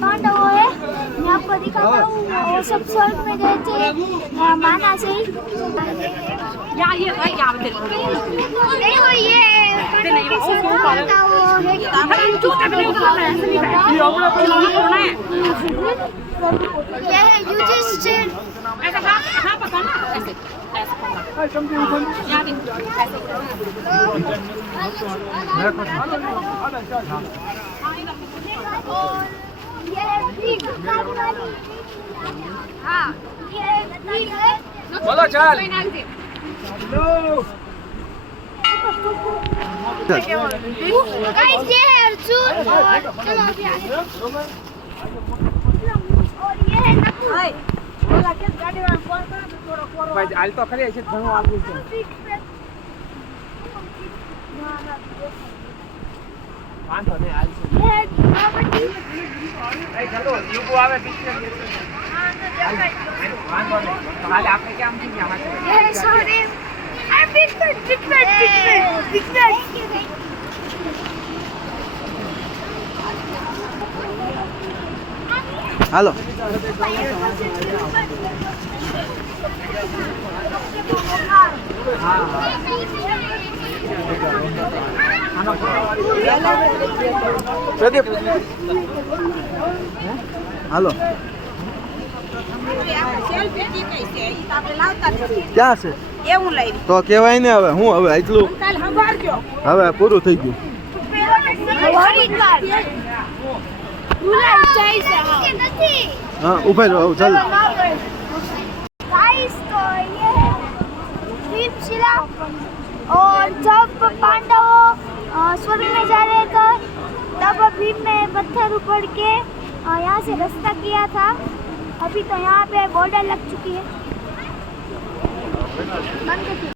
पांडवों है। मैं आपको दिखाता हूँ वो सब स्वर्ग में गए थे माना से ही। यहाँ ये भाई यहाँ पे देखो ये ये है युधिष्ठिर। ऐसा हाँ पता ना ऐसे ऐसे यहाँ भी ऐसे और ये है भीम। हाँ ये भीम है। बोलो चल गाइस ये है अर्जुन और चलो अभी आगे। और ये है नकुल। भाई आल तो खरी ऐसे घणो આગળ છે વાંધો ને આલ છે ये है द्रौपदी। એ ચલો યુગો આવે પિક્ચર વાંધો ને કાલે આપણે કેમ થી આમાં ये है सहदेव। अरे बिग बैट। હાલો પ્રદીપ હાલો ક્યાં છે એવું લઈ તો કહેવાય ને હવે હું હવે એટલું કાલ સંભાળજો હવે પૂરું થઈ ગયું हाँ ऊपर जाओ चल गाइस तो ये है भीमशिला। और जब पांडव स्वर्ग में जा रहे थे तब भीम ने पत्थर उखड़ के यहाँ से रास्ता किया था। अभी तो यहाँ पे बॉर्डर लग चुकी है।